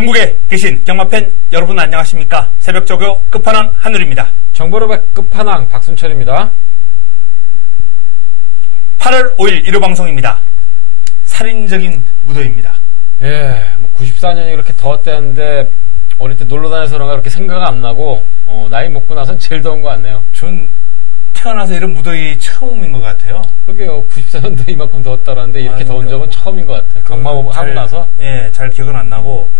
전국에 계신 경마팬 여러분 안녕하십니까? 새벽조교 끝판왕 한울입니다. 정보로백 끝판왕 박순철입니다. 8월 5일 1호 방송입니다. 살인적인 무더위입니다. 예, 94년이 그렇게 더웠다는데 어릴 때 놀러 다녀서 그런가 그렇게 생각 안 나고 나이 먹고 나선 제일 더운 것 같네요. 전 태어나서 이런 무더위 처음인 것 같아요. 그러게요. 94년도 이만큼 더웠다라는데 이렇게 더운 적은 처음인 것 같아요. 경마하고 나서. 예, 잘 기억은 안 나고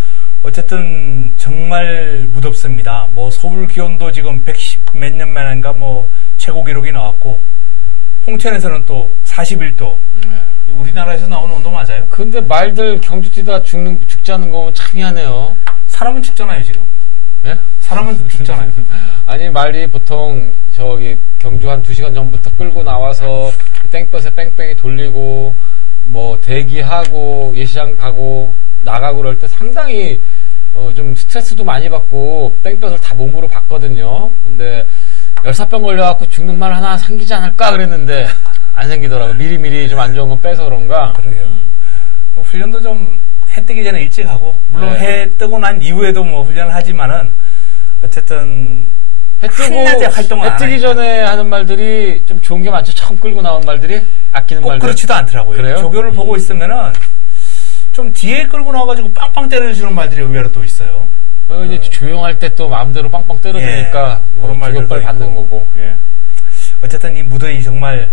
어쨌든 정말 무덥습니다. 뭐 서울 기온도 지금 110 몇 년 만인가 뭐 최고 기록이 나왔고 홍천에서는 또 41도. 우리나라에서 나오는 온도 맞아요? 근데 말들 경주 뛰다 죽지 않는 거 보면 참 희한해요. 사람은 죽잖아요, 지금. 예? 사람은 죽잖아요. 아니, 말이 보통 저기 경주 한 2시간 전부터 끌고 나와서 땡볕에 뺑뺑이 돌리고 뭐 대기하고 예시장 가고 나가고 그럴 때 상당히 좀 스트레스도 많이 받고 땡볕을 다 몸으로 받거든요. 근데 열사병 걸려갖고 죽는 말 하나 생기지 않을까 그랬는데 안 생기더라고. 미리미리 좀 안 좋은 건 빼서 그런가? 그러게요. 훈련도 좀 해 뜨기 전에 일찍 하고, 물론 해 뜨고 난 이후에도 뭐 훈련을 하지만은, 어쨌든, 해 뜨기 전에 하는 말들이 좀 좋은 게 많죠. 처음 끌고 나온 말들이? 아끼는 말들. 꼭 그렇지도 않더라고요. 그래요? 조교를 보고 있으면은, 좀 뒤에 끌고 나와가지고 빵빵 때려주는 말들이 의외로 또 있어요. 이제 조용할 때 또 마음대로 빵빵 때려주니까, 그런 말들 받는 거고. 예. 어쨌든 이 무더위 정말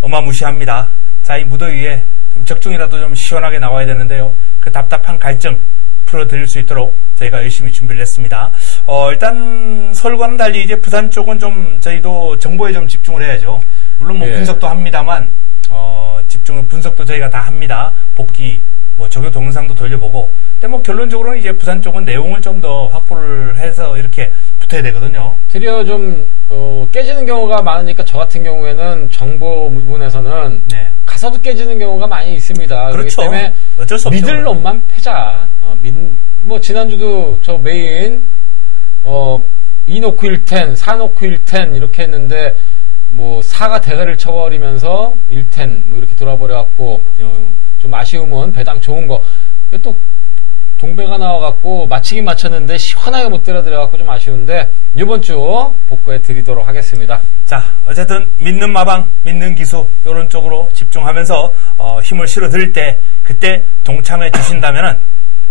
어마무시합니다. 자, 이 무더위에 좀 적중이라도 좀 시원하게 나와야 되는데요. 그 답답한 갈증 풀어드릴 수 있도록 저희가 열심히 준비를 했습니다. 일단 서울과는 달리 이제 부산 쪽은 좀 저희도 정보에 좀 집중을 해야죠. 물론 뭐 분석도 합니다만 분석도 저희가 다 합니다. 복귀 뭐 조교 동영상도 돌려보고. 근데 뭐 결론적으로는 이제 부산 쪽은 내용을 좀 더 확보를 해서 이렇게 붙어야 되거든요. 드디어 좀 깨지는 경우가 많으니까 저 같은 경우에는 정보 부분에서는 가서도 깨지는 경우가 많이 있습니다. 그렇죠. 그렇기 때문에 어쩔 수 없죠. 믿을 놈만 패자. 뭐 지난주도 저 메인 2놓고 1텐, 4놓고 1텐 이렇게 했는데 뭐 4가 대가리를 쳐버리면서 1텐 뭐 이렇게 돌아버려갖고 좀 아쉬움은 배당 좋은 거. 또 동배가 나와갖고 맞히긴 맞췄는데 시원하게 못 때려드려갖고 좀 아쉬운데 이번 주 복구해 드리도록 하겠습니다. 자, 어쨌든 믿는 마방, 믿는 기수 이런 쪽으로 집중하면서 힘을 실어드릴 때 그때 동참해 주신다면은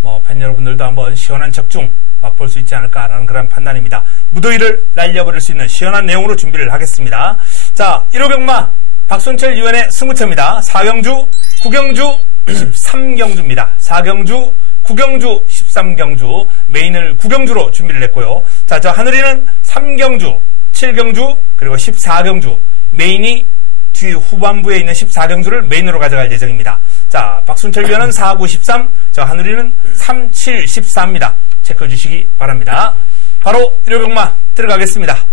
뭐 팬 여러분들도 한번 시원한 적중 맛볼 수 있지 않을까라는 그런 판단입니다. 무더위를 날려버릴 수 있는 시원한 내용으로 준비를 하겠습니다. 자, 1호 경마 박순철 위원의 승부처입니다. 4경주, 9경주, 13경주입니다. 4경주, 9경주, 13경주, 메인을 9경주로 준비를 했고요. 자, 저 하늘이는 3경주, 7경주, 그리고 14경주, 메인이 뒤 후반부에 있는 14경주를 메인으로 가져갈 예정입니다. 자, 박순철 위원은 4, 9, 13, 저 하늘이는 3, 7, 14입니다. 체크해 주시기 바랍니다. 바로 1호 경마 들어가겠습니다.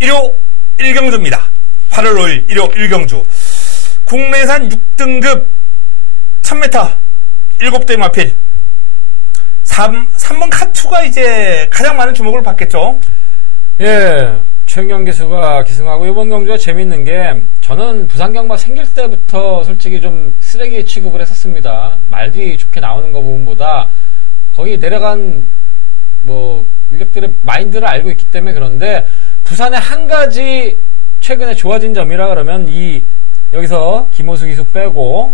1호 1경주입니다. 8월 5일 1호 1경주. 국내산 6등급 1000m 7대 마필 3번 카투가 이제 가장 많은 주목을 받겠죠. 예, 최은경 기수가 기승하고 이번 경주가 재밌는 게 저는 부산 경마 생길 때부터 솔직히 좀 쓰레기 취급을 했었습니다. 말들이 좋게 나오는 거 부분보다 거기 내려간 뭐 인력들의 마인드를 알고 있기 때문에. 그런데 부산의 한 가지 최근에 좋아진 점이라 그러면 여기서 김호수 기수 빼고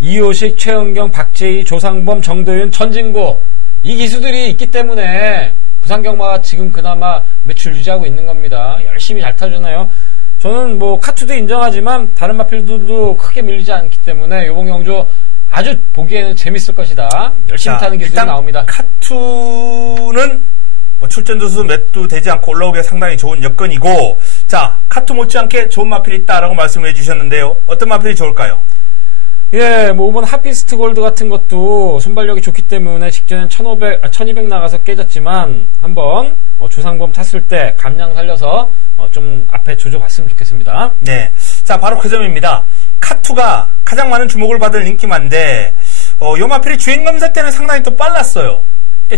이효식, 최은경, 박재희, 조상범, 정도윤, 전진구 이 기수들이 있기 때문에 부산경마가 지금 그나마 매출 유지하고 있는 겁니다. 열심히 잘 타주네요. 저는 뭐 카투도 인정하지만 다른 마필들도 크게 밀리지 않기 때문에 이번 경주 아주 보기에는 재밌을 것이다. 열심히 타는 기수들이 나옵니다. 카투는 뭐 출전 두수 몇 두 되지 않고 올라오기가 상당히 좋은 여건이고, 자, 카투 못지않게 좋은 마필이 있다라고 말씀을 해주셨는데요. 어떤 마필이 좋을까요? 예, 뭐 이번 하피스트 골드 같은 것도 순발력이 좋기 때문에 직전엔 1200 나가서 깨졌지만 한번 조상범 탔을 때 감량 살려서 좀 앞에 조져봤으면 좋겠습니다. 네, 자, 바로 그 점입니다. 카투가 가장 많은 주목을 받을 인기만데 요 마필이 주행검사 때는 상당히 또 빨랐어요.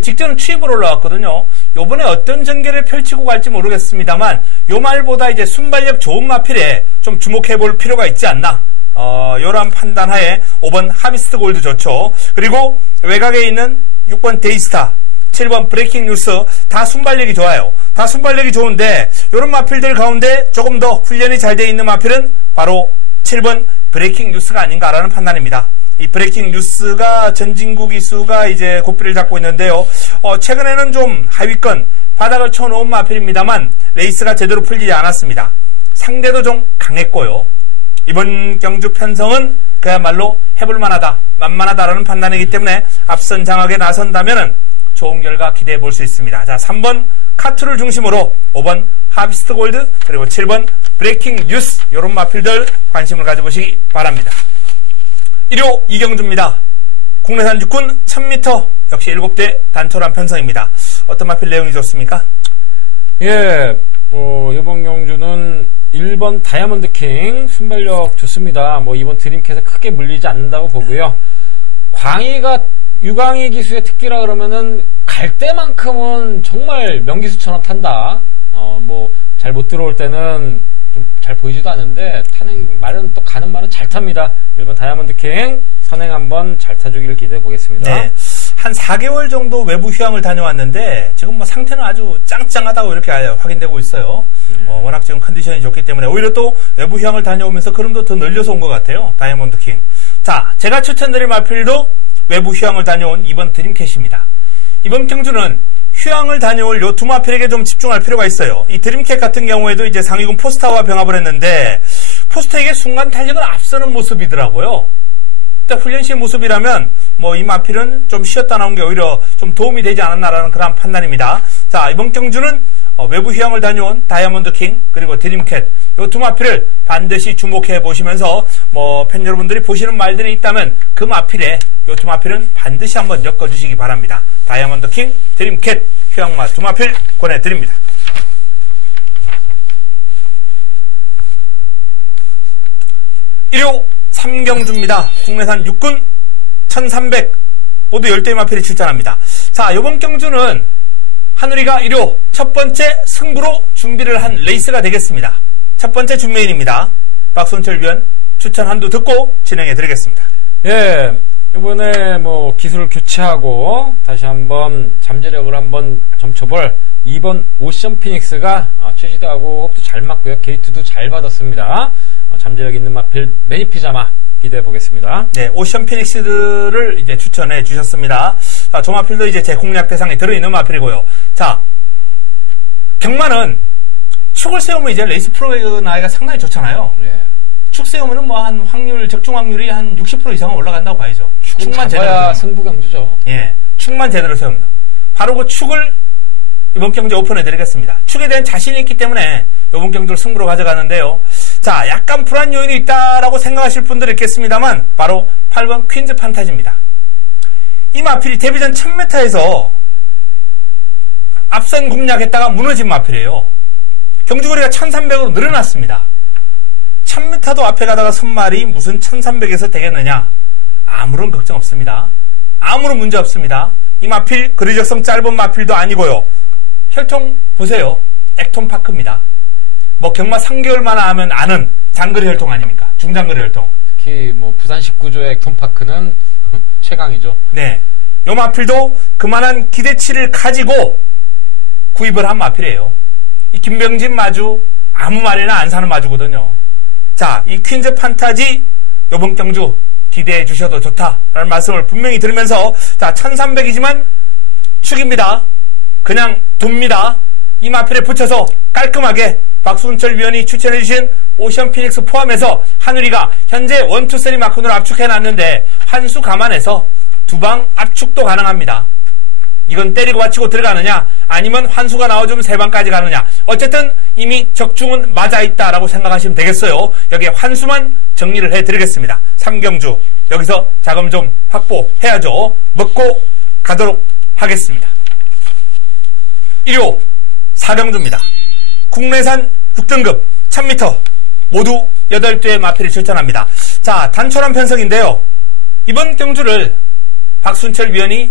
직전은 취입으로 올라왔거든요. 요번에 어떤 전개를 펼치고 갈지 모르겠습니다만 요 말보다 이제 순발력 좋은 마필에 좀 주목해 볼 필요가 있지 않나 요런 판단하에 5번 하비스트 골드 좋죠. 그리고 외곽에 있는 6번 데이스타, 7번 브레이킹 뉴스 다 순발력이 좋아요. 다 순발력이 좋은데 요런 마필들 가운데 조금 더 훈련이 잘 돼 있는 마필은 바로 7번 브레이킹 뉴스가 아닌가라는 판단입니다. 이 브레이킹 뉴스가 전진구 기수가 이제 고삐를 잡고 있는데요. 최근에는 좀 하위권 바닥을 쳐놓은 마필입니다만 레이스가 제대로 풀리지 않았습니다. 상대도 좀 강했고요. 이번 경주 편성은 그야말로 해볼만하다, 만만하다라는 판단이기 때문에 앞선 장악에 나선다면은 좋은 결과 기대해 볼 수 있습니다. 자, 3번 카투를 중심으로 5번 하비스트 골드 그리고 7번 브레이킹 뉴스 이런 마필들 관심을 가져보시기 바랍니다. 1호 이경주입니다. 국내산 육군 1000m 역시 7대 단촐한 편성입니다. 어떤 마필 내용이 좋습니까? 예, 이번 경주는 1번 다이아몬드 킹 순발력 좋습니다. 이번 드림캣에 크게 물리지 않는다고 보고요. 광희가 유광희 기수의 특기라 그러면은 갈 때만큼은 정말 명기수처럼 탄다. 잘 못 들어올 때는 좀 잘 보이지도 않는데 타는 말은 또 가는 말은 잘 탑니다. 1번 다이아몬드 킹 선행 한번 잘 타주기를 기대해 보겠습니다. 네. 한 4개월 정도 외부 휴양을 다녀왔는데 지금 상태는 아주 짱짱하다고 이렇게 확인되고 있어요. 워낙 지금 컨디션이 좋기 때문에 오히려 또 외부 휴양을 다녀오면서 그림도 더 늘려서 온 것 같아요. 다이아몬드 킹. 자, 제가 추천드릴 마필도 외부 휴양을 다녀온 이번 드림캣입니다. 이번 경주는 휴양을 다녀올 요 두 마필에게 좀 집중할 필요가 있어요. 이 드림캣 같은 경우에도 이제 상위군 포스타와 병합을 했는데 포스타에게 순간 탄력을 앞서는 모습이더라고요. 훈련 시 모습이라면 이 마필은 좀 쉬었다 나온 게 오히려 좀 도움이 되지 않았나라는 그런 판단입니다. 자, 이번 경주는 외부 휴양을 다녀온 다이아몬드 킹 그리고 드림캣 요 두 마필을 반드시 주목해 보시면서 팬 여러분들이 보시는 말들이 있다면 그 마필에 요 두 마필은 반드시 한번 엮어주시기 바랍니다. 다이아몬드 킹, 드림캣, 휴양마 두 마필 권해드립니다. 1호 삼경주입니다. 국내산 육군 1300 모두 10대의 마필이 출전합니다. 자, 이번 경주는 하누리가 1호 첫 번째 승부로 준비를 한 레이스가 되겠습니다. 첫 번째 준메인입니다. 박순철 위원 추천 한두 듣고 진행해 드리겠습니다. 예, 이번에 기술을 교체하고 다시 한번 잠재력을 한번 점쳐볼 2번 오션 피닉스가 최시드하고 호흡도 잘 맞고요. 게이트도 잘 받았습니다. 잠재력 있는 마필 매니피자마 기대해 보겠습니다. 네, 오션 피닉스를 이제 추천해 주셨습니다. 자, 저 마필도 이제 제 공략 대상에 들어있는 마필이고요. 자, 경마는 축을 세우면 이제 레이스 프로그램 나이가 상당히 좋잖아요. 예. 축 세우면은 한 확률, 적중 확률이 한 60% 이상은 올라간다고 봐야죠. 축만 제대로 승부 경주죠. 예, 축만 제대로 세웁니다. 바로 그 축을 이번 경주 오픈해 드리겠습니다. 축에 대한 자신이 있기 때문에 이번 경주를 승부로 가져가는데요. 자, 약간 불안 요인이 있다라고 생각하실 분들이 있겠습니다만 바로 8번 퀸즈 판타지입니다. 이 마필이 데뷔전 1000m에서 앞선 공략했다가 무너진 마필이에요. 경주거리가 1300으로 늘어났습니다. 1000m도 앞에 가다가 선말이 무슨 1300에서 되겠느냐? 아무런 걱정 없습니다. 아무런 문제 없습니다. 이 마필 거리적성 짧은 마필도 아니고요. 혈통 보세요. 액톤파크입니다. 경마 3개월만 하면 아는 장거리 혈통 아닙니까? 중장거리 혈통. 특히 부산 19조의 액톤파크는 최강이죠. 네. 요 마필도 그만한 기대치를 가지고 구입을 한 마필이에요. 이 김병진 마주 아무 말이나 안 사는 마주거든요. 자, 이 퀸즈 판타지 요번 경주 기대해 주셔도 좋다라는 말씀을 분명히 들으면서 자, 1300이지만 축입니다. 그냥 돕니다. 이 마필에 붙여서 깔끔하게 박순철 위원이 추천해 주신 오션 피닉스 포함해서 하누리가 현재 1, 2, 3 마크로 압축해 놨는데 환수 감안해서 두방 압축도 가능합니다. 이건 때리고 받치고 들어가느냐 아니면 환수가 나와주면 3방까지 가느냐, 어쨌든 이미 적중은 맞아 있다라고 생각하시면 되겠어요. 여기에 환수만 정리를 해드리겠습니다. 3경주 여기서 자금 좀 확보해야죠. 먹고 가도록 하겠습니다. 1호 4경주입니다. 국내산 6등급 1000m 모두 8대의 마필이 출전합니다. 자, 단촐한 편성인데요. 이번 경주를 박순철 위원이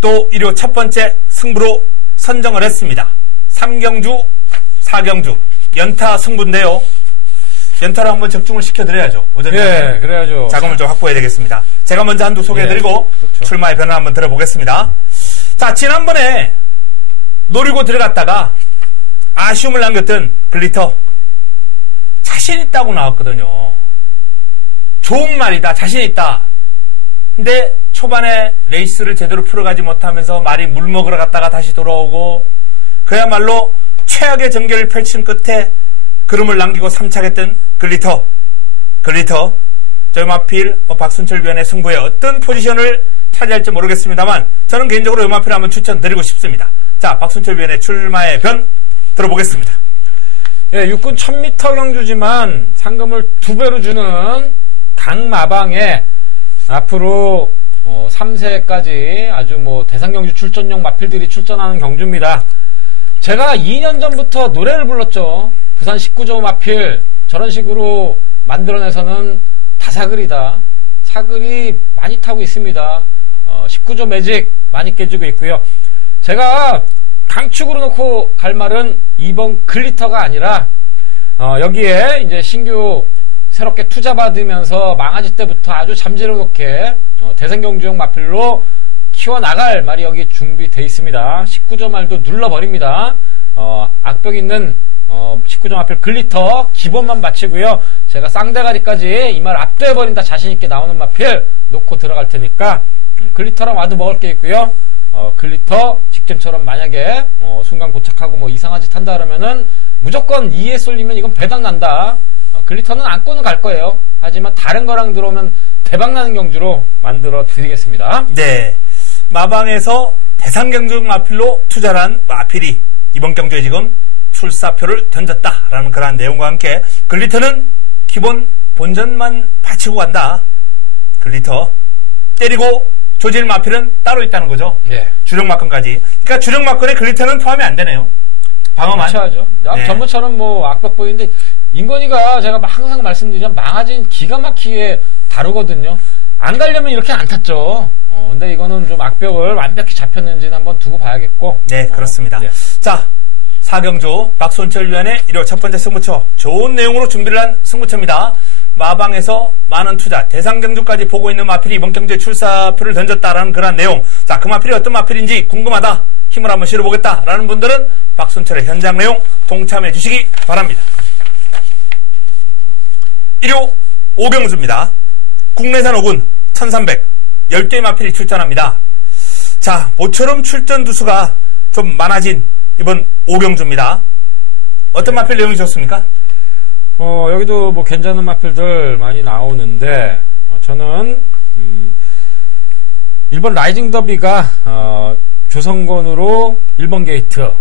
또 1호 첫 번째 승부로 선정을 했습니다. 3경주, 4경주 연타 승부인데요. 연타로 한번 적중을 시켜드려야죠. 오전에. 예, 그래야죠. 자금을 좀 확보해야 되겠습니다. 제가 먼저 한두 소개해드리고 그렇죠. 출마의 변화 한번 들어보겠습니다. 자, 지난번에 노리고 들어갔다가 아쉬움을 남겼던 글리터 자신 있다고 나왔거든요. 좋은 말이다. 자신 있다. 근데 초반에 레이스를 제대로 풀어가지 못하면서 말이 물 먹으러 갔다가 다시 돌아오고 그야말로 최악의 전개를 펼친 끝에 그름을 남기고 3착했던 글리터. 저 마필 박순철 위원의 승부에 어떤 포지션을 차지할지 모르겠습니다만 저는 개인적으로 이 마필을 한번 추천드리고 싶습니다. 자, 박순철 위원의 출마의 변 들어보겠습니다. 예, 육군 1000m 경주지만 상금을 2배로 주는 강마방에 앞으로 3세까지 아주 대상 경주 출전용 마필들이 출전하는 경주입니다. 제가 2년 전부터 노래를 불렀죠. 부산 19조 마필 저런 식으로 만들어내서는 다사글이다. 사글이 많이 타고 있습니다. 19조 매직 많이 깨지고 있고요. 제가 강축으로 놓고 갈 말은 이번 글리터가 아니라 여기에 이제 신규 새롭게 투자받으면서 망아지 때부터 아주 잠재력놓게 대상경주용 마필로 키워나갈 말이 여기 준비되어 있습니다. 19조 말도 눌러버립니다. 악벽 있는 19조 마필 글리터 기본만 마치고요. 제가 쌍대가리까지 이 말 압도해버린다 자신있게 나오는 마필 놓고 들어갈 테니까 글리터랑 와도 먹을 게 있고요. 글리터 직전처럼 만약에 순간 고착하고 이상한 짓 한다 그러면은 무조건 2에 쏠리면 이건 배당 난다. 글리터는 안고는 갈 거예요. 하지만 다른 거랑 들어오면 대박나는 경주로 만들어 드리겠습니다. 네. 마방에서 대상경주 마필로 투자를 한 마필이 이번 경주에 지금 출사표를 던졌다라는 그러한 내용과 함께 글리터는 기본 본전만 바치고 간다. 글리터 때리고 조질 마필은 따로 있다는 거죠. 예. 주력 마건까지. 그러니까 주력 마건에 글리터는 포함이 안 되네요. 방어만. 맞춰야죠. 네. 전부처럼 악벽 보이는데 인건이가 제가 항상 말씀드리지만 망아진 기가 막히게 다루거든요. 안 가려면 이렇게 안 탔죠. 근데 이거는 좀 악벽을 완벽히 잡혔는지는 한번 두고 봐야겠고. 네, 그렇습니다. 네. 자, 4경주 박순철 위원의 1호 첫 번째 승부처. 좋은 내용으로 준비를 한 승부처입니다. 마방에서 많은 투자, 대상경주까지 보고 있는 마필이 이번 경주에 출사표를 던졌다라는 그런 내용. 자, 그 마필이 어떤 마필인지 궁금하다. 힘을 한번 실어보겠다라는 분들은 박순철의 현장 내용 동참해 주시기 바랍니다. 1호 5경주입니다. 국내산 5군 1300 12의 마필이 출전합니다. 자, 모처럼 출전 두수가 좀 많아진 이번 5경주입니다. 어떤 마필 내용이 좋습니까? 여기도 괜찮은 마필들 많이 나오는데 저는 일본 라이징 더비가 조성건으로 1번 게이트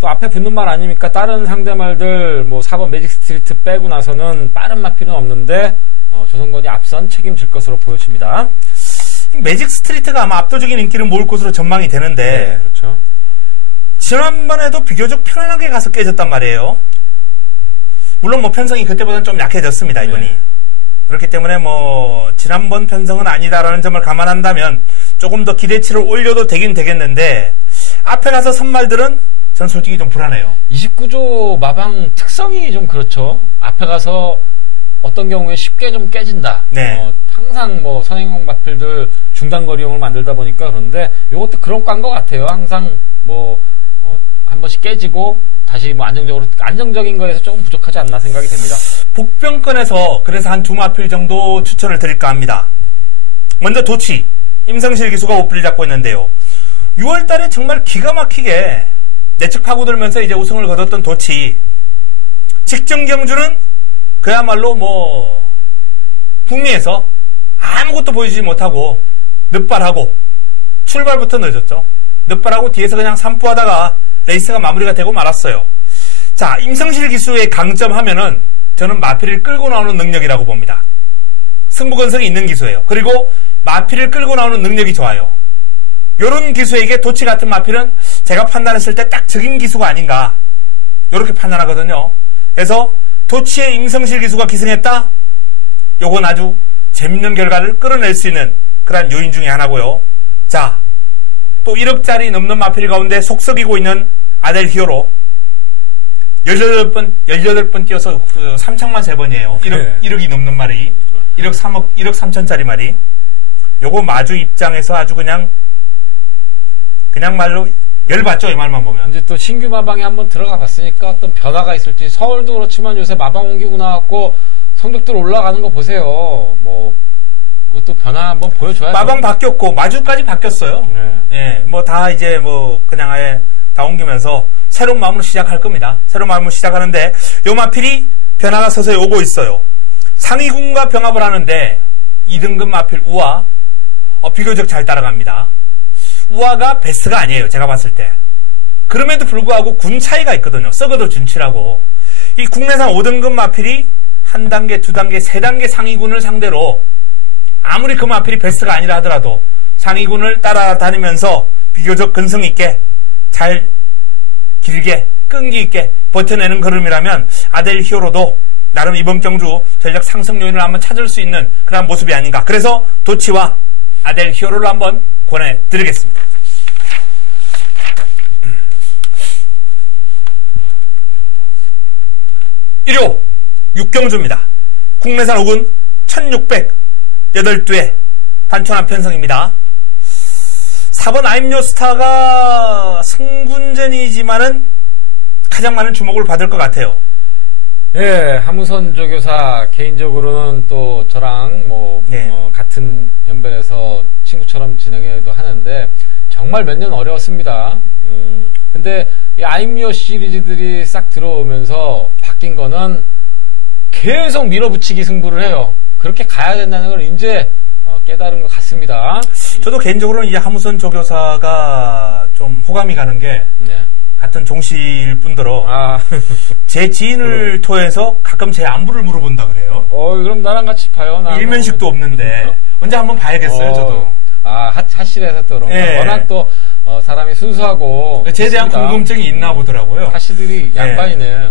또 앞에 붙는 말 아닙니까? 다른 상대말들 4번 매직 스트리트 빼고 나서는 빠른 마필은 없는데 조성건이 앞선 책임질 것으로 보여집니다. 매직 스트리트가 아마 압도적인 인기를 모을 것으로 전망이 되는데 네, 그렇죠. 지난번에도 비교적 편안하게 가서 깨졌단 말이에요. 물론 편성이 그때보다는 좀 약해졌습니다, 이번이. 네. 그렇기 때문에 지난번 편성은 아니다라는 점을 감안한다면 조금 더 기대치를 올려도 되긴 되겠는데 앞에 가서 선말들은 전 솔직히 좀 불안해요. 29조 마방 특성이 좀 그렇죠. 앞에 가서 어떤 경우에 쉽게 좀 깨진다. 네. 항상 선행용 마필들 중단거리용을 만들다 보니까 그런데 이것도 그런 과인 것 같아요. 항상 한 번씩 깨지고 다시 안정적인 거에서 조금 부족하지 않나 생각이 됩니다. 복병권에서 그래서 한 2마필 정도 추천을 드릴까 합니다. 먼저 도치 임성실 기수가 옷불을 잡고 있는데요. 6월달에 정말 기가 막히게 내측 파고들면서 이제 우승을 거뒀던 도치. 직전 경주는 그야말로 북미에서 아무것도 보여주지 못하고 늦발하고 출발부터 늦었죠. 늦발하고 뒤에서 그냥 산부하다가 레이스가 마무리가 되고 말았어요. 자, 임성실 기수의 강점 하면은 저는 마필을 끌고 나오는 능력이라고 봅니다. 승부건성이 있는 기수예요. 그리고 마필을 끌고 나오는 능력이 좋아요. 요런 기수에게 도치 같은 마필은 제가 판단했을 때 딱 적인 기수가 아닌가 요렇게 판단하거든요. 그래서 도치의 임성실 기수가 기승했다? 요건 아주 재밌는 결과를 끌어낼 수 있는 그런 요인 중에 하나고요. 자, 또 1억짜리 넘는 마필 가운데 속썩이고 있는 아델 히어로 18번 뛰어서 3창만 3번이에요. 1억이 넘는 말이. 1억 3천짜리 말이. 요거 마주 입장에서 아주 그냥 말로 열받죠, 이 말만 보면. 이제 또 신규 마방에 한번 들어가 봤으니까 어떤 변화가 있을지. 서울도 그렇지만 요새 마방 옮기고 나왔고 성적들 올라가는 거 보세요. 뭐, 그것도 변화 한번 보여줘야죠. 마방 바뀌었고, 마주까지 바뀌었어요. 예, 뭐 다 이제 뭐 그냥 아예 다 옮기면서 새로운 마음으로 시작할 겁니다. 새로운 마음으로 시작하는데, 요 마필이 변화가 서서히 오고 있어요. 상위군과 병합을 하는데, 2등급 마필 우아, 비교적 잘 따라갑니다. 우아가 베스트가 아니에요, 제가 봤을 때. 그럼에도 불구하고 군 차이가 있거든요. 썩어도 준치라고. 이 국내산 5등급 마필이 1단계, 2단계, 3단계 상위군을 상대로 아무리 그 마필이 베스트가 아니라 하더라도 상위군을 따라다니면서 비교적 근성 있게 잘 길게 끈기 있게 버텨내는 걸음이라면 아델 히어로도 나름 이번 경주 전력 상승 요인을 한번 찾을 수 있는 그런 모습이 아닌가. 그래서 도치와 아델 히어로를 한번 권해드리겠습니다. 1호 6경주입니다. 국내산 5군 1608회 단촌한 편성입니다. 4번 아임요스타가 승군전이지만은 가장 많은 주목을 받을 것 같아요. 예, 하무선 조교사 개인적으로는 또 저랑 같은 연변에서 친구처럼 진행해도 하는데 정말 몇 년 어려웠습니다. 근데 이 아임요 시리즈들이 싹 들어오면서 바뀐 거는 계속 밀어붙이기 승부를 해요. 그렇게 가야 된다는 걸 이제 깨달은 것 같습니다. 저도 개인적으로는 이제 하무선 조교사가 좀 호감이 가는 게 같은 종씨일 뿐더러 제 지인을 통해서 가끔 제 안부를 물어본다 그래요. 그럼 나랑 같이 봐요. 일면식도 없는데 언제 한번 봐야겠어요. 저도. 하실에서 또 그런 거. 워낙 또 사람이 순수하고 제에 대한 궁금증이 있나 보더라고요. 하시들이 양반이네.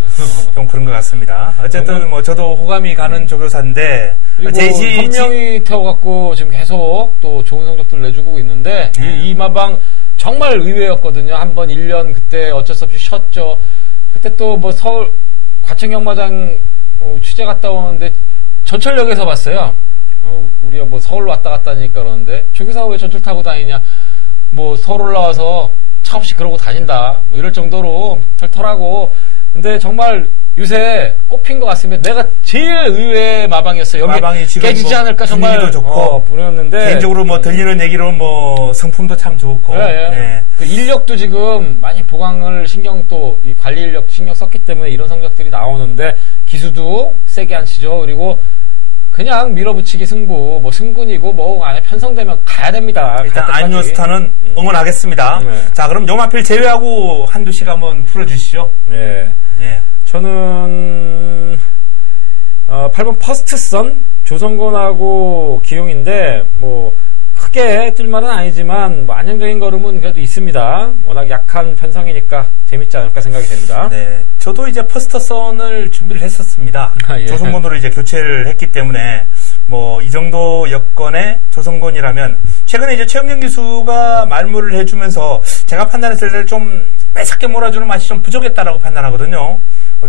좀 그런 것 같습니다. 어쨌든 뭐 저도 호감이 가는 조교사인데 한 명이 태워갖고 지금 계속 또 좋은 성적들 내주고 있는데 이 마방 정말 의외였거든요. 한번 1년 그때 어쩔 수 없이 쉬었죠. 그때 또 뭐 서울 과천경마장 취재 갔다 오는데 전철역에서 봤어요. 우리가 뭐 서울 왔다 갔다 하니까 그러는데 조교사가 왜 전철 타고 다니냐. 뭐 서울 올라와서 차 없이 그러고 다닌다. 뭐 이럴 정도로 털털하고. 근데 정말 요새 꼽힌 것 같습니다. 내가 제일 의외의 마방이었어요. 여기 마방이 지금 깨지지 않을까 정말 분위기도 좋고 보냈는데 개인적으로 뭐 들리는 얘기로 뭐 성품도 참 좋고 그 인력도 지금 많이 보강을 신경 또 이 관리 인력 신경 썼기 때문에 이런 성적들이 나오는데 기수도 세게 안 치죠. 그리고 그냥 밀어붙이기 승부, 뭐 승군이고 뭐 안에 편성되면 가야 됩니다. 일단 아임요스타는 응원하겠습니다. 자, 그럼 요마필 제외하고 한두 시간 한번 풀어주시죠. 저는 8번 퍼스트선 조성건하고 기용인데 뭐 크게 뛸 말은 아니지만 뭐 안정적인 걸음은 그래도 있습니다. 워낙 약한 편성이니까 재밌지 않을까 생각이 됩니다. 네, 저도 이제 퍼스트선을 준비를 했었습니다. 조성건으로 이제 교체를 했기 때문에 뭐 이 정도 여건의 조성건이라면 최근에 이제 최영경 기수가 말무를 해주면서 제가 판단했을 때 좀 매섭게 몰아주는 맛이 좀 부족했다라고 판단하거든요.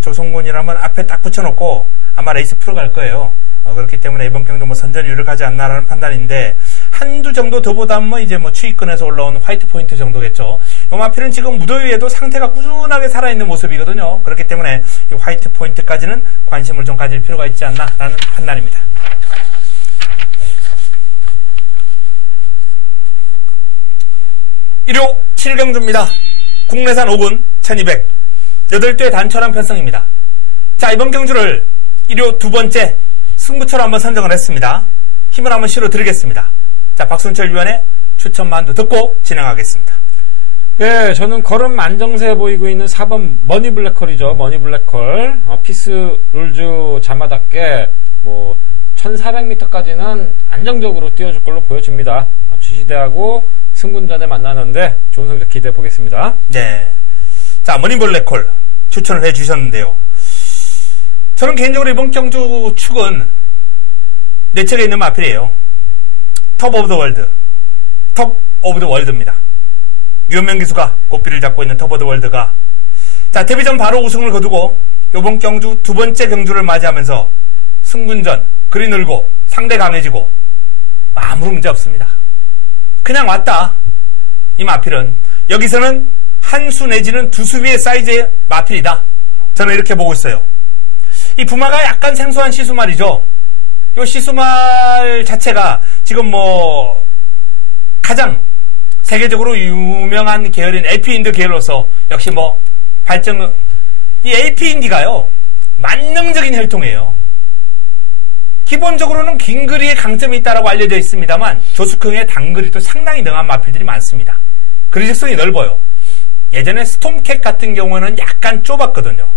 조성곤이라면 앞에 딱 붙여놓고 아마 레이스 풀어갈 거예요. 그렇기 때문에 이번 경도 뭐 선전이 유력하지 않나라는 판단인데 한두 정도 더 보다면 이제 뭐 추위권에서 올라온 화이트 포인트 정도겠죠. 요마필은 지금 무더위에도 상태가 꾸준하게 살아있는 모습이거든요. 그렇기 때문에 이 화이트 포인트까지는 관심을 좀 가질 필요가 있지 않나라는 판단입니다. 1호 7경주입니다. 국내산 5군 1200 8대 단철한 편성입니다. 자, 이번 경주를 1호 두 번째 승부처로 한번 선정을 했습니다. 힘을 한번 실어드리겠습니다. 자, 박순철 위원의 추천 만두 듣고 진행하겠습니다. 예, 저는 걸음 안정세 보이고 있는 4번 머니블랙컬이죠. 머니블랙컬. 피스 룰즈 자마답게 뭐 1400m까지는 안정적으로 뛰어줄 걸로 보여집니다. 취시대하고 승군전에 만나는데 좋은 성적 기대해 보겠습니다. 네. 자, 머니블랙컬 추천을 해주셨는데요. 저는 개인적으로 이번 경주 축은 내 책에 있는 마필이에요. 톱 오브 더 월드. 톱 오브 더 월드입니다. 유현명 기수가 고삐를 잡고 있는 톱 오브 더 월드가 자, 데뷔전 바로 우승을 거두고 요번 경주 두 번째 경주를 맞이하면서 승군전 그리 늘고 상대 강해지고 아무런 문제 없습니다. 그냥 왔다. 이 마필은 여기서는 한 수 내지는 두 수 위의 사이즈의 마필이다. 저는 이렇게 보고 있어요. 이 부마가 약간 생소한 시수말이죠. 이 시수말 자체가 지금 뭐 가장 세계적으로 유명한 계열인 LP인드 계열로서 역시 뭐 이 LP인디가요 만능적인 혈통이에요. 기본적으로는 긴 거리에 강점이 있다고 알려져 있습니다만 조숙형의 단거리도 상당히 능한 마필들이 많습니다. 그리직선이 넓어요. 예전에 스톰캣 같은 경우는 약간 좁았거든요.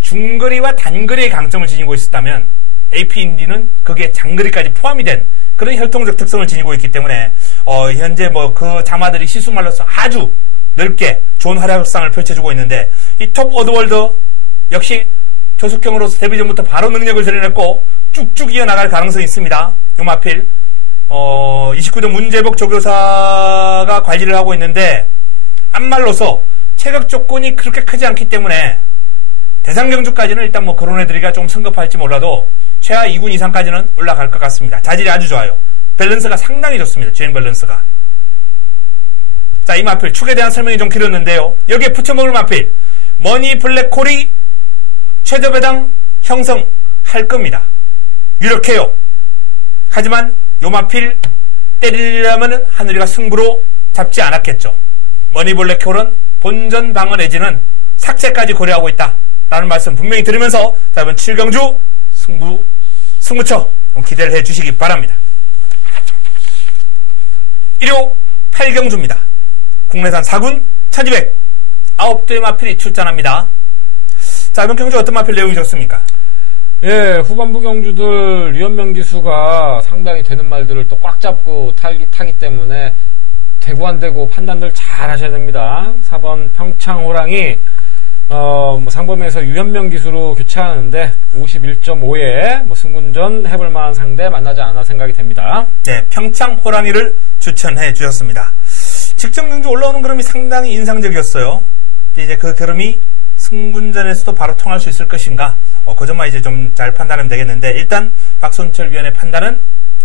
중거리와 단거리의 강점을 지니고 있었다면 LP인디는 거기에 장거리까지 포함이 된 그런 혈통적 특성을 지니고 있기 때문에 현재 뭐 그 자마들이 시수말로서 아주 넓게 좋은 활약상을 펼쳐주고 있는데 이 톱 오더월드 역시 조숙형으로서 데뷔 전부터 바로 능력을 드러냈고 쭉쭉 이어나갈 가능성이 있습니다. 요 마필 29점 문재복 조교사가 관리를 하고 있는데 암말로서 체격 조건이 그렇게 크지 않기 때문에 대상경주까지는 일단 뭐 거론해드리기가 좀 성급할지 몰라도 최하 2군 이상까지는 올라갈 것 같습니다. 자질이 아주 좋아요. 밸런스가 상당히 좋습니다. 주행 밸런스가. 자, 이 마필 축에 대한 설명이 좀 길었는데요. 여기에 붙여먹을 마필 머니 블랙홀이 최저 배당 형성할 겁니다. 유력해요. 하지만 요 마필 때리려면 하늘이가 승부로 잡지 않았겠죠. 머니 블랙홀은 본전 방어 내지는 삭제까지 고려하고 있다 라는 말씀 분명히 드리면서 자, 이번 7경주 승부처 기대를 해주시기 바랍니다. 1호 8경주입니다. 국내산 4군 1200 9대의 마필이 출전합니다. 자, 이번 경주 어떤 마필 내용이 좋습니까? 예, 후반부 경주들 유연명 기수가 상당히 되는 말들을 또 꽉 잡고 타기 때문에 되고 안 되고 판단들 잘 하셔야 됩니다. 4번 평창호랑이 상범위에서 유연명 기수로 교체하는데 51.5에 승군전 해볼 만한 상대 만나지 않아 생각이 됩니다. 네, 평창호랑이를 추천해 주셨습니다. 직전 경주 올라오는 그림이 상당히 인상적이었어요. 이제 그 그림이 승군전에서도 바로 통할 수 있을 것인가? 그 점만 이제 좀 잘 판단하면 되겠는데 일단 박손철 위원의 판단은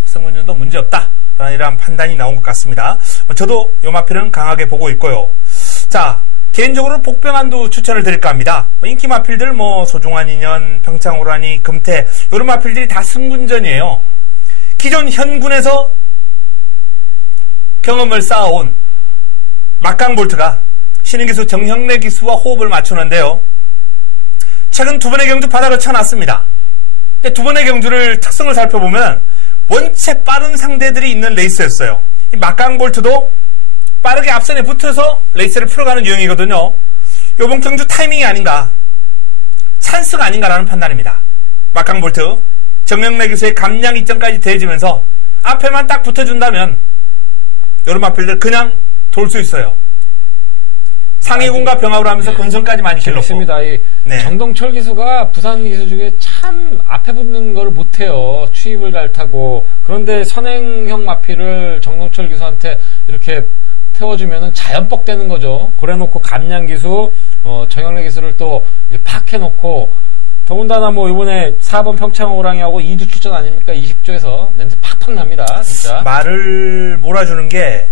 승군전도 문제 없다. 이러한 판단이 나온 것 같습니다. 저도 요 마필은 강하게 보고 있고요. 자, 개인적으로 복병한도 추천을 드릴까 합니다. 인기 마필들 소중한 인연, 평창호란이, 금태 이런 마필들이 다 승군전이에요. 기존 현군에서 경험을 쌓아온 막강볼트가 신인 기수 정형래 기수와 호흡을 맞추는데요. 최근 두 번의 경주 바닥을 쳐놨습니다. 근데 두 번의 경주를 특성을 살펴보면 원체 빠른 상대들이 있는 레이스였어요. 이 막강볼트도 빠르게 앞선에 붙어서 레이스를 풀어가는 유형이거든요. 요번 경주 타이밍이 아닌가, 찬스가 아닌가라는 판단입니다. 막강볼트 정명래 기수의 감량 이점까지 더해지면서 앞에만 딱 붙어준다면 요런 마필들 그냥 돌 수 있어요. 상위군과 병합을 하면서 건선까지 많이 길렀고. 재밌습니다. 네. 정동철 기수가 부산 기수 중에 참 앞에 붙는 걸 못해요. 추입을 잘 타고. 그런데 선행형 마필을 정동철 기수한테 이렇게 태워주면은 자연뻑 되는 거죠. 그래놓고 감량 기수, 정영래 기수를 또 팍 해놓고, 더군다나 이번에 4번 평창호랑이하고 2주 출전 아닙니까? 20조에서 냄새 팍팍 납니다, 진짜. 말을 몰아주는 게,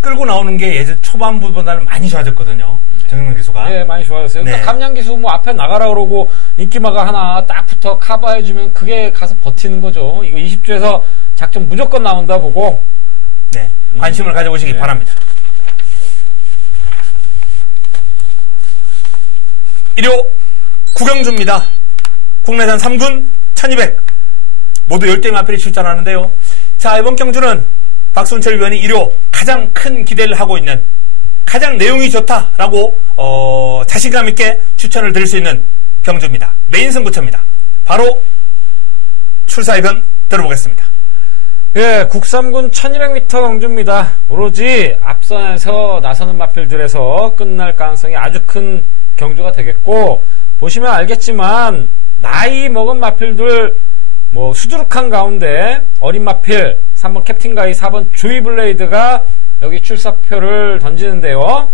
끌고 나오는 게 예전 초반부보다는 많이 좋아졌거든요. 정영래 기수가. 네, 많이 좋아졌어요. 그러니까 감량 기수 앞에 나가라 그러고 인기마가 하나 딱 붙어 커버해주면 그게 가서 버티는 거죠. 이거 20조에서 작전 무조건 나온다 보고. 네. 관심을 가져보시기 바랍니다. 1호 구경주입니다. 국내산 3군 1200 모두 10대 마필이 출전하는데요. 자, 이번 경주는 박순철 위원이 1호 가장 큰 기대를 하고 있는, 가장 내용이 좋다라고 자신감 있게 추천을 드릴 수 있는 경주입니다. 메인 승부처입니다. 바로 출사의변 들어보겠습니다. 예, 국삼군 1200m 경주입니다. 오로지 앞선에서 나서는 마필들에서 끝날 가능성이 아주 큰 경주가 되겠고, 보시면 알겠지만 나이 먹은 마필들 수두룩한 가운데 어린 마필 3번 캡틴 가이, 4번 조이 블레이드가 여기 출사표를 던지는데요.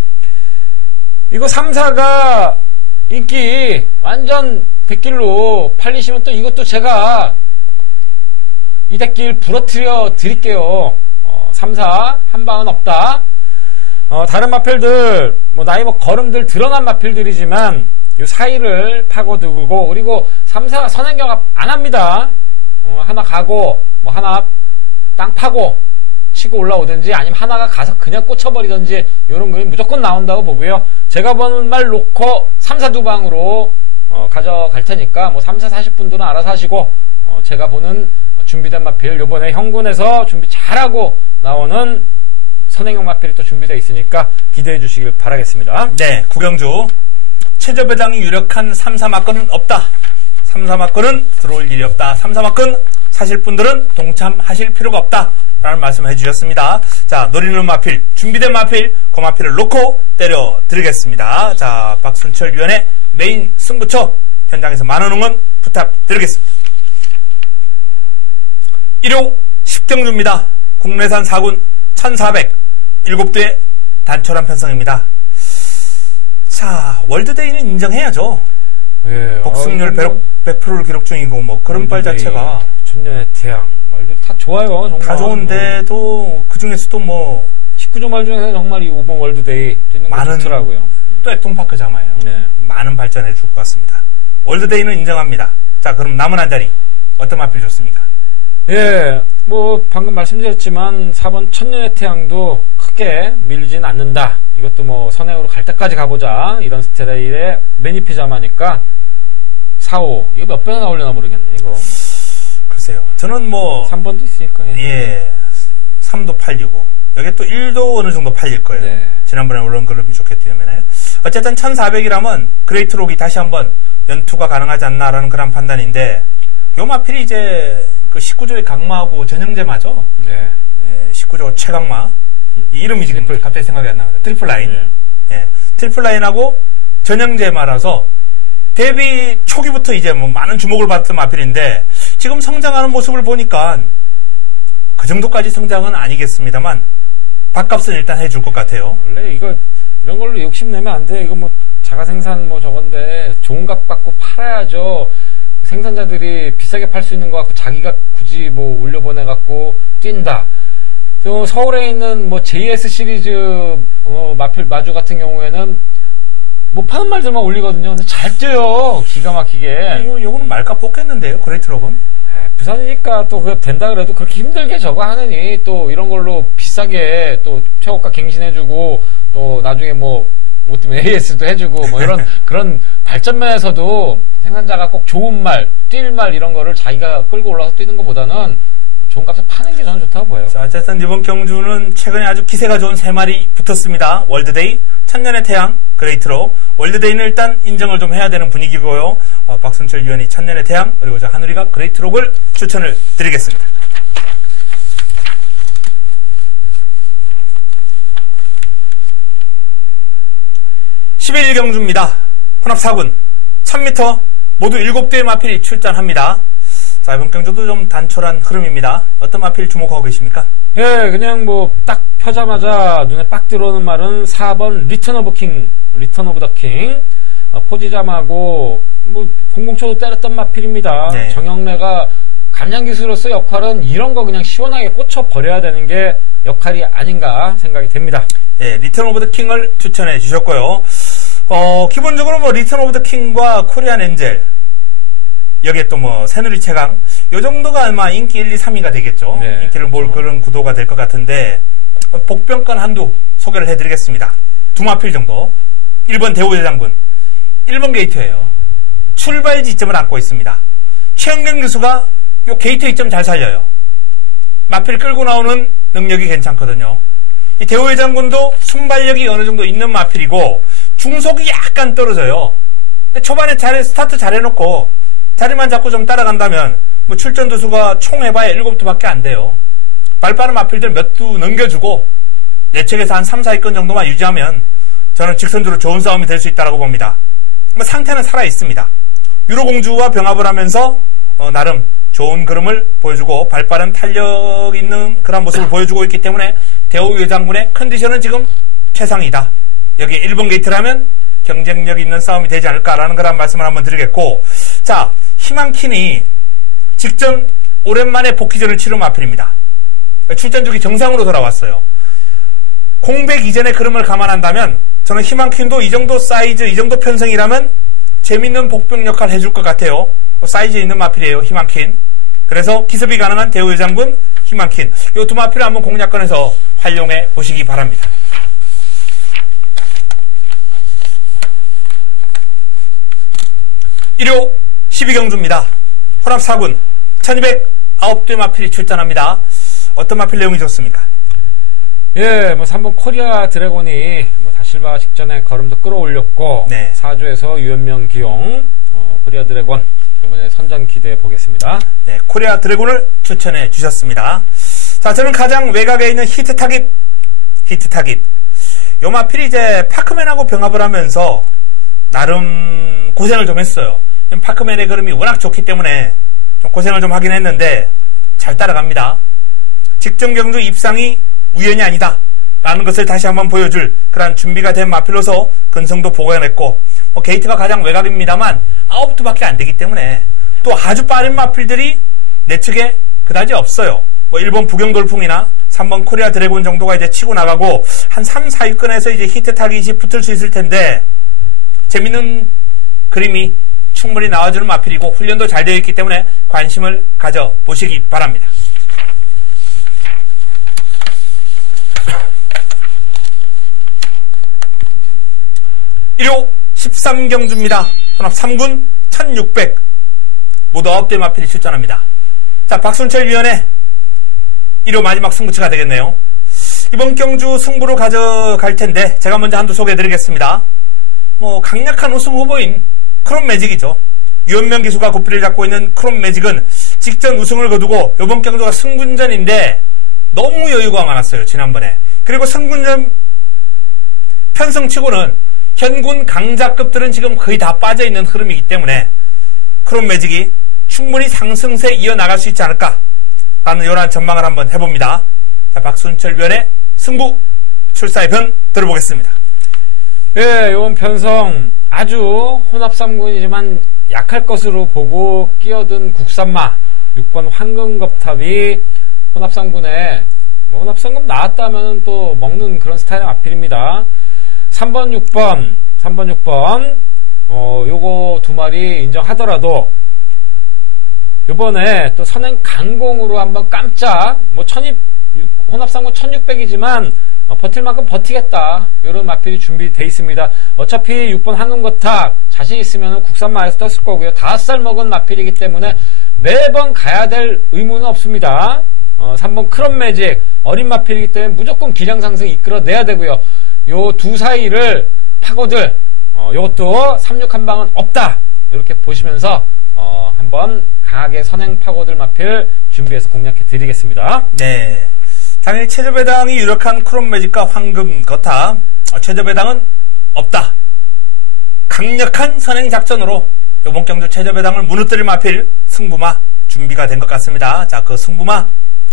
이거 3사가 인기 완전 대길로 팔리시면 또 이것도 제가 이 대길 부러뜨려 드릴게요. 3사 한 방은 없다. 다른 마필들 뭐 나이 뭐 걸음들 드러난 마필들이지만 이 사이를 파고들고 그리고 3사가 선행경합 안 합니다. 하나 가고 뭐 하나 땅 파고 치고 올라오든지 아니면 하나가 가서 그냥 꽂혀버리든지 이런 그림 무조건 나온다고 보고요. 제가 보는 말 놓고 3사 두 방으로 가져갈 테니까 뭐 3사 사실 분들은 알아서 하시고 제가 보는 준비된 마필 요번에 형군에서 준비 잘하고 나오는 선행형 마필이 또 준비되어 있으니까 기대해 주시길 바라겠습니다. 네, 구경주 최저배당이 유력한 3사 막건은 없다. 3사 막건은 들어올 일이 없다. 3사 막건 사실 분들은 동참하실 필요가 없다 라는 말씀을 해주셨습니다. 자, 노리는 마필, 준비된 마필, 그 마필을 놓고 때려 드리겠습니다. 자, 박순철 위원의 메인 승부처 현장에서 많은 응원 부탁드리겠습니다. 1호 10경주입니다. 국내산 4군 1400 7대 단촐한 편성입니다. 자, 월드데이는 인정해야죠. 예, 복승률 100%를 기록 중이고 뭐 그런 자체가 천년의 태양 다 좋아요. 정말. 다 좋은데도 그 중에서도 뭐 19조 말 중에서 정말 이 5번 월드데이 뛰는 게 좋더라고요. 또 액동파크잖아요. 네. 많은 발전해 줄 것 같습니다. 월드데이는 인정합니다. 자, 그럼 남은 한 자리 어떤 마필 좋습니까? 예, 뭐 방금 말씀드렸지만 4번 천년의 태양도 크게 밀리진 않는다. 이것도 뭐 선행으로 갈 때까지 가보자 이런 스타일의 매니피자마니까 4, 5 이거 몇 배나 나오려나 모르겠네 이거. 글쎄요. 저는 뭐 3번도 있으니까. 예, 3도 팔리고 여기 또 1도 어느 정도 팔릴 거예요. 네. 지난번에 올라온 그룹이 좋기 때문에 어쨌든 1400이라면 그레이트록이 다시 한번 연투가 가능하지 않나라는 그런 판단인데 요 마필이 이제 그 19조의 강마하고 전형제마죠. 네. 예, 19조 최강마. 이 이름이 지금 갑자기 생각이 안 나는데 트리플 라인. 네. 예, 트리플 라인하고 전형제마라서 데뷔 초기부터 이제 뭐 많은 주목을 받았던 마필인데 지금 성장하는 모습을 보니까 그 정도까지 성장은 아니겠습니다만 밥값은 일단 해줄 것 같아요. 원래 이거 이런 걸로 욕심내면 안 돼. 이거 뭐 자가생산 뭐 저건데 좋은 값 받고 팔아야죠. 생산자들이 비싸게 팔 수 있는 거 갖고 자기가 굳이 뭐 올려보내갖고 뛴다. 서울에 있는 뭐 JS 시리즈 마필 마주 같은 경우에는 못 파는 말들만 올리거든요. 근데 잘 뛰어요. 기가 막히게. 요거는 말값 뽑겠는데요. 그레이트록은. 부산이니까 또 그게 된다 그래도 그렇게 힘들게 저거 하느니 또 이런 걸로 비싸게 또 최고가 갱신해주고 또 나중에 뭐 못하면 AS도 해주고 뭐 이런 그런 발전면에서도 생산자가 꼭 좋은 말, 뛸 말 이런 거를 자기가 끌고 올라서 뛰는 것보다는 좋은 값에 파는 게 저는 좋다고 보여요. 자, 어쨌든 이번 경주는 최근에 아주 기세가 좋은 3마리 붙었습니다. 월드데이, 천년의 태양, 그레이트록. 월드데이는 일단 인정을 좀 해야 되는 분위기고요. 박순철 위원이 천년의 태양, 그리고 저 한우리가 그레이트록을 추천을 드리겠습니다. 11경주입니다. 혼합 4군 1000m 모두 7대의 마필이 출전합니다. 자, 이번 경주도 좀 단촐한 흐름입니다. 어떤 마필 주목하고 계십니까? 예, 그냥 뭐 딱 펴자마자 눈에 빡 들어오는 말은 4번 리턴 오브 더 킹. 포지잠하고 뭐 공공초도 때렸던 마필입니다. 네. 정영래가 감량기수로서 역할은 이런 거 그냥 시원하게 꽂혀버려야 되는 게 역할이 아닌가 생각이 됩니다. 예, 리턴 오브 더 킹을 추천해 주셨고요. 기본적으로 뭐 리턴 오브 더 킹과 코리안 엔젤, 여기에 또 뭐 새누리 최강, 요 정도가 아마 인기 1, 2, 3위가 되겠죠. 네, 인기를 몰 그런 구도가 될 것 같은데, 복병권 한두 소개를 해드리겠습니다. 두 마필 정도. 1번 대우여 장군, 1번 게이트예요. 출발 지점을 안고 있습니다. 최영경 교수가 요 게이트 이점 잘 살려요. 마필 끌고 나오는 능력이 괜찮거든요. 이 대우여 장군도 순발력이 어느 정도 있는 마필이고 중속이 약간 떨어져요. 근데 초반에 스타트 잘해놓고 자리만 잡고 좀 따라간다면 뭐 출전 두수가 총 해봐야 7두밖에 안 돼요. 발빠른 마필들 몇 두 넘겨주고 예측에서 한 3, 4위권 정도만 유지하면 저는 직선주로 좋은 싸움이 될 수 있다고 봅니다. 뭐 상태는 살아있습니다. 유로공주와 병합을 하면서 나름 좋은 그림을 보여주고 발빠른 탄력 있는 그런 모습을 보여주고 있기 때문에 대우 여장군의 컨디션은 지금 최상이다. 여기에 1번 게이트라면 경쟁력 있는 싸움이 되지 않을까라는 그런 말씀을 한번 드리겠고, 자, 희망킨이 직전 오랜만에 복귀전을 치른 마필입니다. 출전 주기 정상으로 돌아왔어요. 공백 이전의 흐름을 감안한다면 저는 희망킨도 이 정도 사이즈, 이 정도 편성이라면 재밌는 복병 역할 해줄 것 같아요. 사이즈 있는 마필이에요, 희망킨. 그래서 기습이 가능한 대우여장군 희망킨. 이 두 마필을 한번 공략권에서 활용해 보시기 바랍니다. 1호 12경주입니다. 혼합 4군 1209대 마필이 출전합니다. 어떤 마필 내용이 좋습니까? 예, 3번 코리아 드래곤이 다실바 직전에 걸음도 끌어올렸고, 네. 4주에서 유현명 기용, 코리아 드래곤, 이번에 선전 기대해 보겠습니다. 네, 코리아 드래곤을 추천해 주셨습니다. 자, 저는 가장 외곽에 있는 히트 타깃. 요 마필이 이제 파크맨하고 병합을 하면서 나름 고생을 좀 했어요. 파크맨의 그림이 워낙 좋기 때문에 좀 고생을 좀 하긴 했는데 잘 따라갑니다. 직전 경주 입상이 우연이 아니다 라는 것을 다시 한번 보여줄 그런 준비가 된 마필로서 근성도 보관했고, 게이트가 가장 외곽입니다만 9투밖에 안 되기 때문에 또 아주 빠른 마필들이 내 측에 그다지 없어요. 1번 부경돌풍이나 3번 코리아 드래곤 정도가 이제 치고 나가고 한 3, 4위권에서 이제 히트 타깃이 붙을 수 있을 텐데, 재밌는 그림이 충분히 나와주는 마필이고 훈련도 잘 되어 있기 때문에 관심을 가져보시기 바랍니다. 1호 13경주입니다. 혼합 3군 1600 모두 9대 마필이 출전합니다. 자, 박순철 위원의 1호 마지막 승부처가 되겠네요. 이번 경주 승부로 가져갈 텐데 제가 먼저 한두 소개해드리겠습니다. 강력한 우승 후보인 크롬 매직이죠. 유현명 기수가 고삐를 잡고 있는 크롬 매직은 직전 우승을 거두고 이번 경주가 승군전인데 너무 여유가 많았어요, 지난번에. 그리고 승군전 편성치고는 현군 강자급들은 지금 거의 다 빠져있는 흐름이기 때문에 크롬 매직이 충분히 상승세 이어나갈 수 있지 않을까 라는 요런 전망을 한번 해봅니다. 자, 박순철 위원의 승부 출사의 편 들어보겠습니다. 예, 이번 편성 아주 혼합 3군이지만 약할 것으로 보고 끼어든 국산마 6번 황금겁탑이 혼합 3군에 혼합 3군 나왔다면 또 먹는 그런 스타일의 마필입니다. 3번 6번 요거 두 마리 인정하더라도 요번에 또 선행 강공으로 한번 깜짝 혼합 3군 1600이지만 버틸 만큼 버티겠다, 이런 마필이 준비되어 있습니다. 어차피 6번 황금거탑 자신 있으면 국산마에서 떴을 거고요. 5살 먹은 마필이기 때문에 매번 가야 될 의무는 없습니다. 3번 크롬 매직 어린 마필이기 때문에 무조건 기량 상승 이끌어내야 되고요. 요 두 사이를 파고들 요것도 3육 한 방은 없다, 이렇게 보시면서 한번 강하게 선행 파고들 마필 준비해서 공략해 드리겠습니다. 네, 당연히 최저배당이 유력한 크롬 매직과 황금 거탑, 최저배당은 없다. 강력한 선행 작전으로 이번 경주 최저배당을 무너뜨릴 마필 승부마 준비가 된 것 같습니다. 자, 그 승부마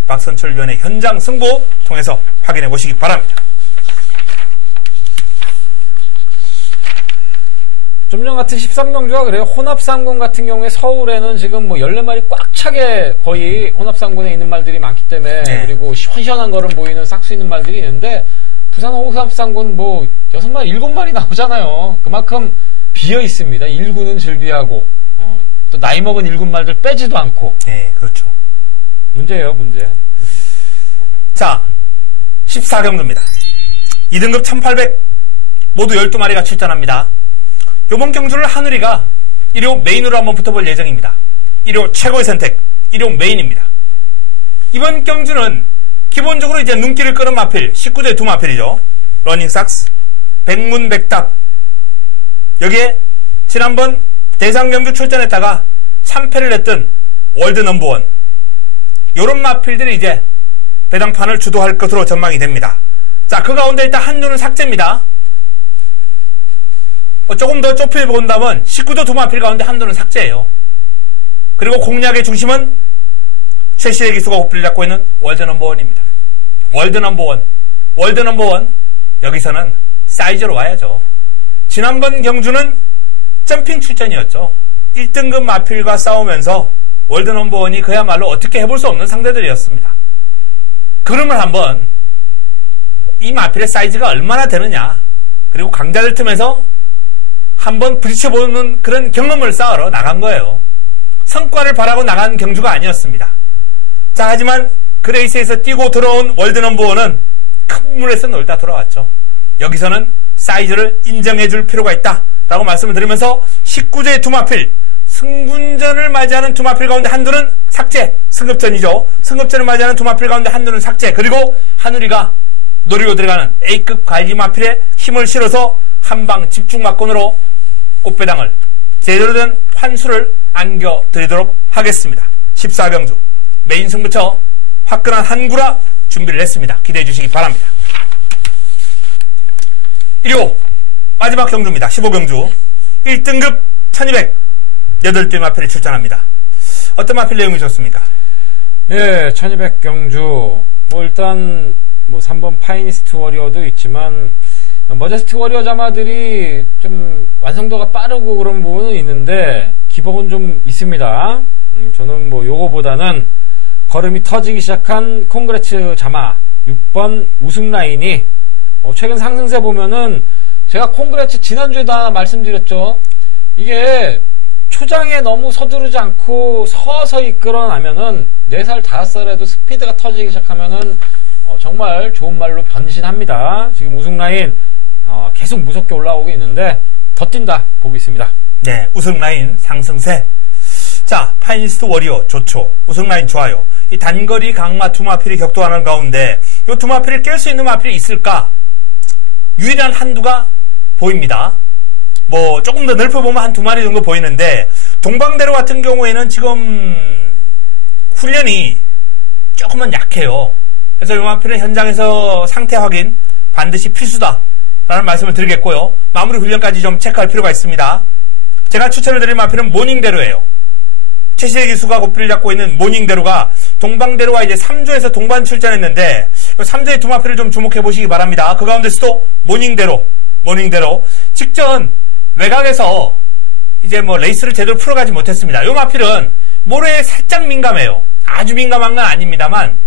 박선철 위원의 현장 승부 통해서 확인해 보시기 바랍니다. 좀 전 같은 13경주가 그래요. 혼합 3군 같은 경우에 서울에는 지금 14마리 꽉 차게 거의 혼합 3군에 있는 말들이 많기 때문에, 네. 그리고 시원시원한 걸음 보이는 싹수 있는 말들이 있는데, 부산 혼합 3군 6마리, 7마리 나오잖아요. 그만큼 비어 있습니다. 1군은 즐비하고, 또 나이 먹은 1군 말들 빼지도 않고. 네, 그렇죠. 문제예요, 문제. 자, 14경주입니다. 2등급 1800 모두 12마리가 출전합니다. 요번 경주를 한우리가 1호 메인으로 한번 붙어볼 예정입니다. 1호 최고의 선택, 1호 메인입니다. 이번 경주는 기본적으로 이제 눈길을 끄는 마필 19대 2 마필이죠. 러닝삭스, 백문백답, 여기에 지난번 대상경주 출전했다가 참패를 냈던 월드 넘버원, 요런 마필들이 이제 배당판을 주도할 것으로 전망이 됩니다. 자, 그 가운데 일단 한눈은 삭제입니다. 조금 더 좁혀 본다면 19도 2 마필 가운데 한눈은 삭제예요. 그리고 공략의 중심은 최시의 기수가 호필을 잡고 있는 월드 넘버원입니다. 월드 넘버원, 여기서는 사이즈로 와야죠. 지난번 경주는 점핑 출전이었죠. 1등급 마필과 싸우면서 월드 넘버원이 그야말로 어떻게 해볼 수 없는 상대들이었습니다. 그러면 한번 이 마필의 사이즈가 얼마나 되느냐, 그리고 강자들 틈에서 한번 부딪혀보는 그런 경험을 쌓으러 나간 거예요. 성과를 바라고 나간 경주가 아니었습니다. 자, 하지만 그 레이스에서 뛰고 들어온 월드 넘버원은 큰 물에서 놀다 돌아왔죠. 여기서는 사이즈를 인정해줄 필요가 있다라고 말씀을 드리면서 19제의 두 마필, 승군전을 맞이하는 두 마필 가운데 한두는 삭제, 승급전이죠. 승급전을 맞이하는 두 마필 가운데 한두는 삭제, 그리고 하누리가 노리고 들어가는 A급 관리 마필에 힘을 실어서 한방 집중 막건으로 꽃배당을 제대로 된 환수를 안겨드리도록 하겠습니다. 14경주 메인 승부처 화끈한 한구라 준비를 했습니다. 기대해 주시기 바랍니다. 1호 마지막 경주입니다. 15경주 1등급 1200 8대 마필이 출전합니다. 어떤 마필 내용이 좋습니까? 예, 1200경주 일단 3번 파이니스트 워리어도 있지만 머제스틱 워리어 자마들이 좀 완성도가 빠르고 그런 부분은 있는데 기복은 좀 있습니다. 저는 요거보다는 걸음이 터지기 시작한 콩그레츠 자마 6번 우승 라인이 최근 상승세 보면은 제가 콩그레츠 지난주에도 하나 말씀드렸죠. 이게 초장에 너무 서두르지 않고 서서히 끌어나면은 4살 5살에도 스피드가 터지기 시작하면은 정말 좋은 말로 변신합니다. 지금 우승 라인 계속 무섭게 올라오고 있는데 더 뛴다 보고 있습니다. 네, 우승 라인 상승세. 자, 파이니스트 워리어 좋죠. 우승 라인 좋아요. 이 단거리 강마 두 마필이 격돌하는 가운데 이 두 마필을 깰 수 있는 마필이 있을까? 유일한 한두가 보입니다. 조금 더 넓혀보면 한 2마리 정도 보이는데 동방대로 같은 경우에는 지금 훈련이 조금은 약해요. 그래서 이 마필은 현장에서 상태 확인 반드시 필수다 라는 말씀을 드리겠고요. 마무리 훈련까지 좀 체크할 필요가 있습니다. 제가 추천을 드릴 마필은 모닝대로예요. 최시대 기수가 고삐를 잡고 있는 모닝대로가 동방대로와 이제 3조에서 동반 출전했는데 3조의 두 마필을 좀 주목해 보시기 바랍니다. 그 가운데서도 모닝대로 직전 외곽에서 이제 레이스를 제대로 풀어가지 못했습니다. 이 마필은 모래에 살짝 민감해요. 아주 민감한 건 아닙니다만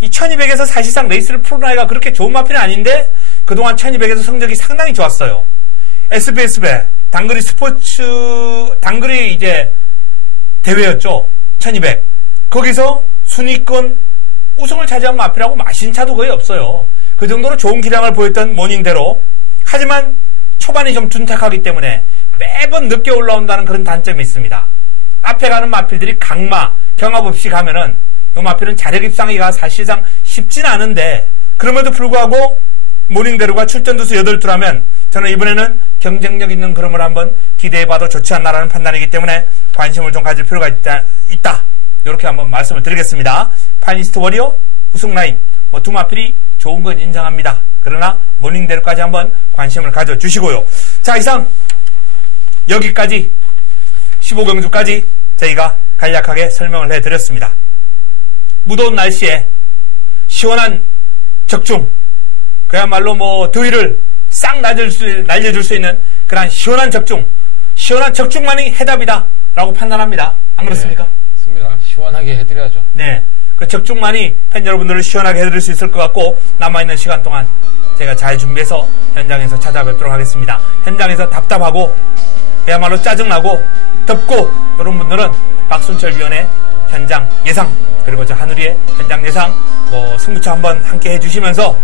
이 1200에서 사실상 레이스를 풀어나기가 그렇게 좋은 마필은 아닌데 그동안 1200에서 성적이 상당히 좋았어요. SBS배 단거리 스포츠 단거리 이제 대회였죠. 1200 거기서 순위권 우승을 차지한 마필하고 마신차도 거의 없어요. 그 정도로 좋은 기량을 보였던 모닝대로. 하지만 초반이 좀 둔탁하기 때문에 매번 늦게 올라온다는 그런 단점이 있습니다. 앞에 가는 마필들이 강마 경합 없이 가면은 이 마필은 자력 입상하기가 사실상 쉽진 않은데 그럼에도 불구하고 모닝대로가 출전두수 8두라면 저는 이번에는 경쟁력 있는 그림을 한번 기대해봐도 좋지 않나라는 판단이기 때문에 관심을 좀 가질 필요가 있다. 이렇게 한번 말씀을 드리겠습니다. 파이니스트 워리어 우승 라인 두 마필이 좋은 건 인정합니다. 그러나 모닝대로까지 한번 관심을 가져주시고요. 자, 이상 여기까지 15경주까지 저희가 간략하게 설명을 해드렸습니다. 무더운 날씨에 시원한 적중, 그야말로 더위를 싹 날려줄 수 있는 그런 시원한 적중만이 해답이다 라고 판단합니다. 안 그렇습니까? 네, 그렇습니다. 시원하게 해드려야죠. 네, 그 적중만이 팬 여러분들을 시원하게 해드릴 수 있을 것 같고 남아있는 시간 동안 제가 잘 준비해서 현장에서 찾아뵙도록 하겠습니다. 현장에서 답답하고 그야말로 짜증나고 덥고 이런 분들은 박순철 위원의 현장 예상 그리고 저 하누리의 현장 예상 승부처 한번 함께 해주시면서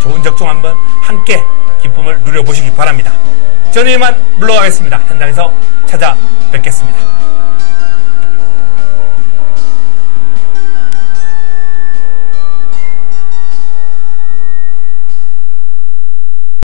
좋은 적중 한번 함께 기쁨을 누려보시기 바랍니다. 저는 이만 물러가겠습니다. 현장에서 찾아뵙겠습니다.